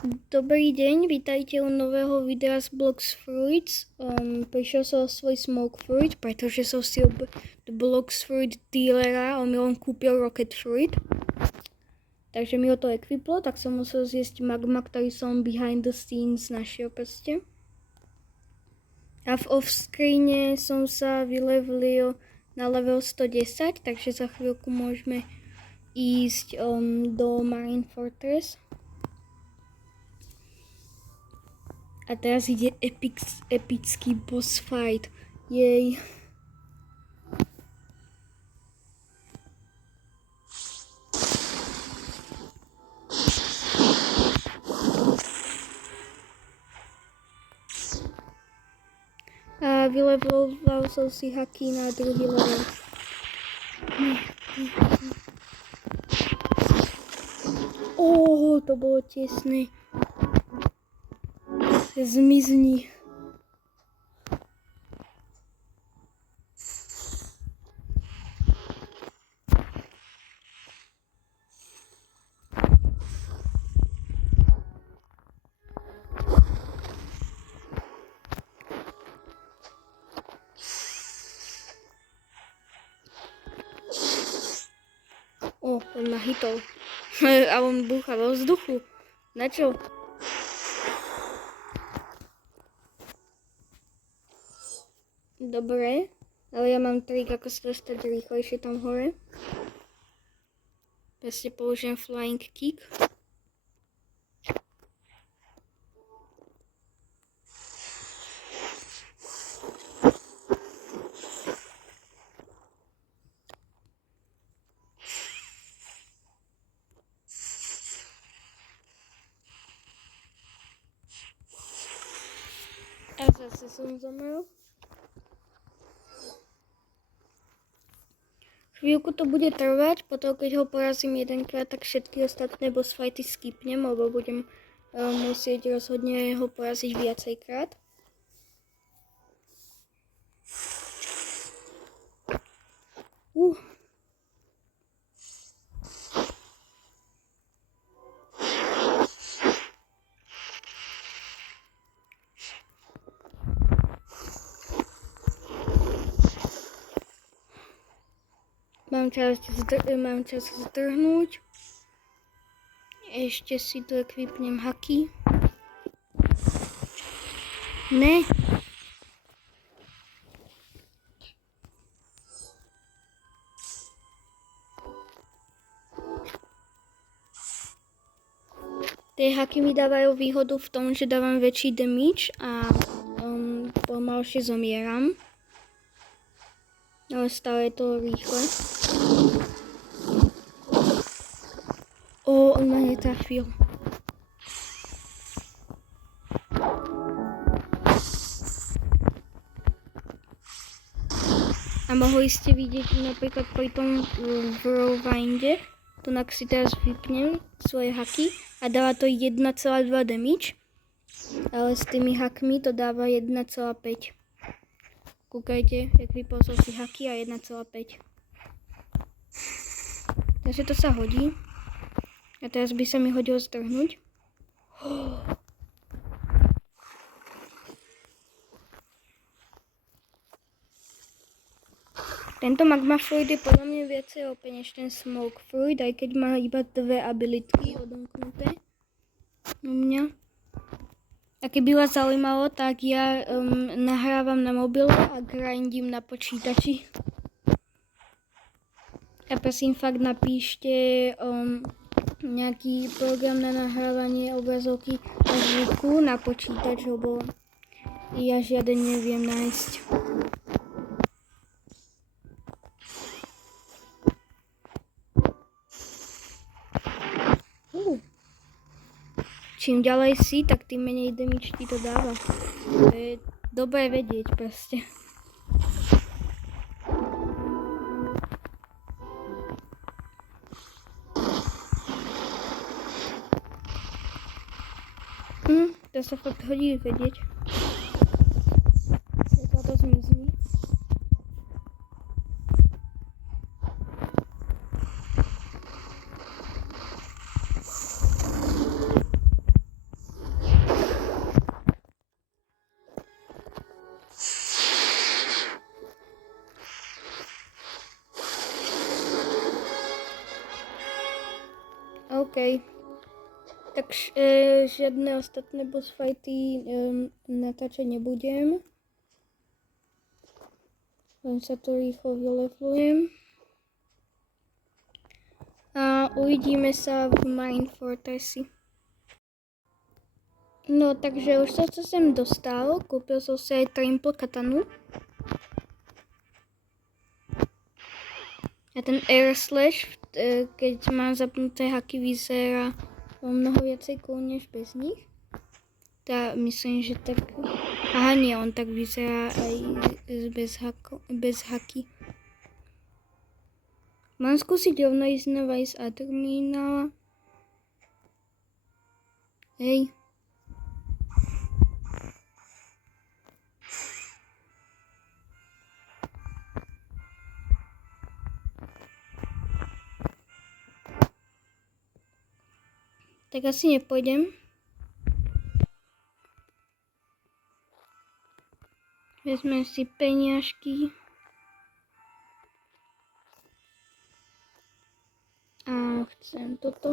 Dobrý deň, vítajte u nového videa z Blox Fruits. Prišiel som o svoj Smoke Fruit, pretože som si od Blox Fruit dealera, on mi len kúpil Rocket Fruit. Takže mi ho to ekviplo, tak som musel zjesť magma, ktorý som behind the scenes našiel proste. A v offscreene som sa vylevelil na level 110, takže za chvíľku môžeme ísť do Marine Fortress. A teraz ide epický boss fight. Jej. A vyleveloval som si haky na druhý level. To bolo tesné. Zmizni. On ma hitol. A on búcha vo vzduchu. Na čo? Dobre, ale ja mám trik, ako sa dostať rýchlejšie tam hore. Vlastne použijem flying kick. A zase som zomrel. Chvíľku to bude trvať, potom keď ho porazím jedenkrát, tak všetky ostatné boss fighty skipnem, lebo budem musieť rozhodne ho poraziť viacejkrát. Mám čas zdrhnúť. Ešte si tu ekvipnem haky. Ne. Tie haky mi dávajú výhodu v tom, že dávam väčší damage a pomalšie zomieram. Ale stále je to rýchle. On ma netrafil. A mohli ste vidieť napríklad pri tom Whirlwinde, tu si teraz vypnem svoje haky a dáva to 1,2 damage, ale s tými hakmi to dáva 1,5. Kúkajte, jak vypol som si haky a 1,5. Takže to sa hodí. A teraz by sa mi hodilo zdrhnúť. Tento magma fruit je podľa mňa viacej OP než ten smoke fruit, aj keď má iba 2 abilitky odomknuté u mňa. A keby vás zaujímalo, tak ja nahrávam na mobile a grindím na počítači. A prosím, fakt napíšte nejaký program na nahrávanie obrazovky a zvuku na počítač, lebo ja žiaden neviem nájsť. Čím ďalej si, tak tým menej damage ti to dáva. To je dobré vedieť proste. To sa fakt hodí vedieť. To zmizní. OK. Tak žiadne ostatné boss fighty natáčať nebudem. Len sa to rýchlo vylevlujem. A uvidíme sa v Mine Fortressi. No, takže už som sa sem dostal. Kúpil som si aj Trimple katanu. A ten Air Slash, keď mám zapnuté haky, vyzerá o mnoho viacej cool než bez nich. Myslím, že tak... Aha, nie, on tak vyzerá aj bez haky. Mám skúsiť rovno ísť na Vice Admiral. Hej. Tak asi nepôjdem. Vezmem si peniažky. A chcem toto.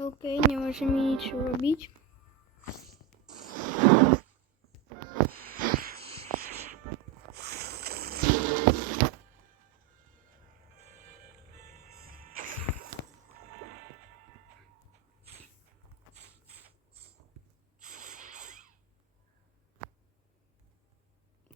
OK, nemôžem mi nič urobiť.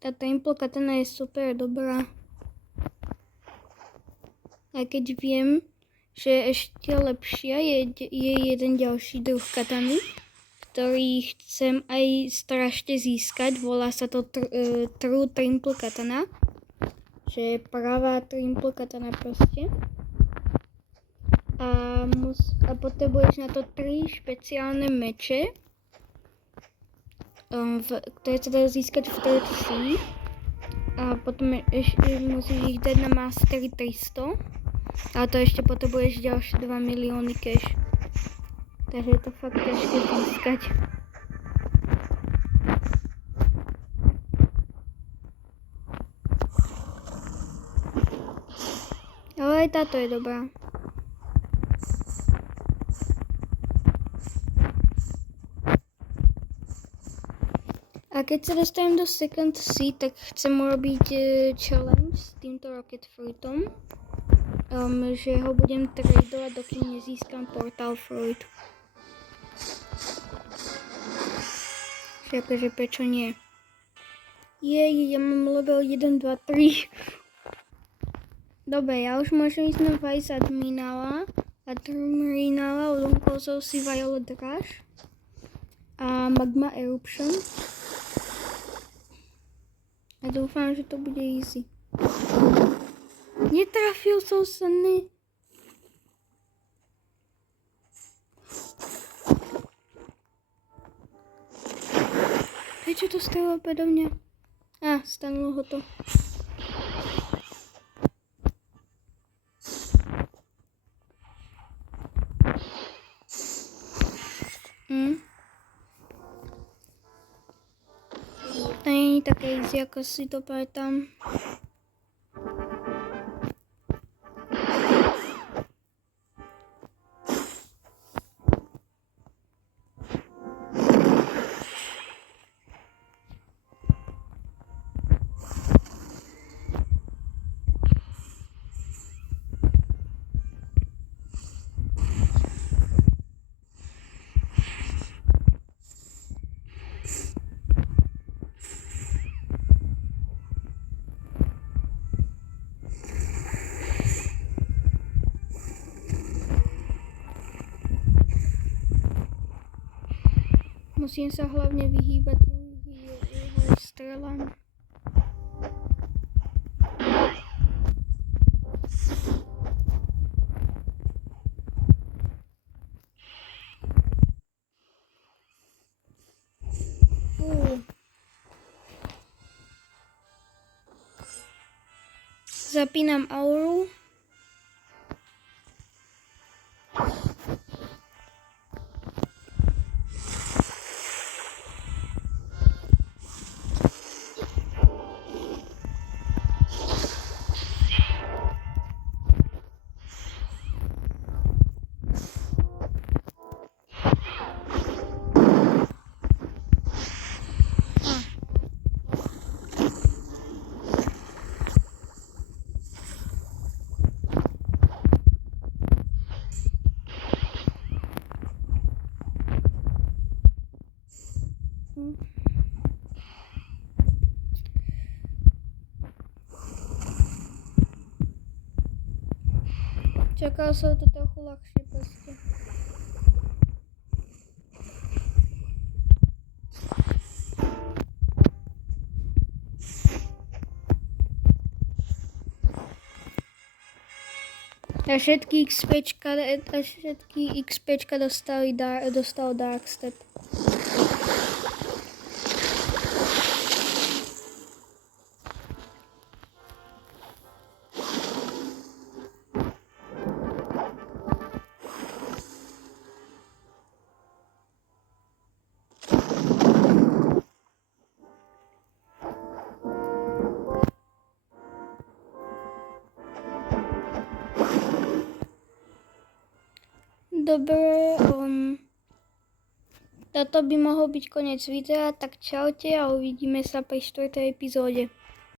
Tá Trimple katana je super dobrá. Aj keď viem, že ešte lepšia je jeden ďalší druh katany, ktorý chcem aj strašne získať. Volá sa to True Trimple katana. Že je pravá Trimple katana proste. A potrebuješ na to 3 špeciálne meče, ktoré sa dajú získať v Third Sea. A potom ešte musíš ich dať na Mastery 300. A to ešte potrebuješ ďalšie 2 milióny cash. Takže je to fakt ťažké získať. Ale aj táto je dobrá. A keď sa dostanem do Second Sea, tak chcem urobiť challenge s týmto Rocket Fruitom. Že ho budem tradovať, dokým nezískam Portal Fruit. Že prečo nie? Ja mám level 1, 2, 3. Dobre, ja už môžem ísť na Vice Admirala. Odumkol som si Violet Rush a Magma Eruption. A dúfam, že to bude easy. Netrafil som sa, ne. Prečo to stalo predo mňa? Stalo ho to. To nie je také easy, ako si to pamätám. Musím sa hlavne vyhýbať jeho strelám. Zapínam auru. Čakal som to trochu ľahšie proste. A všetky XPčka dostal Darkstep. Dobre, toto by mohol byť koniec videa, tak čaute a uvidíme sa pri 4. epizóde.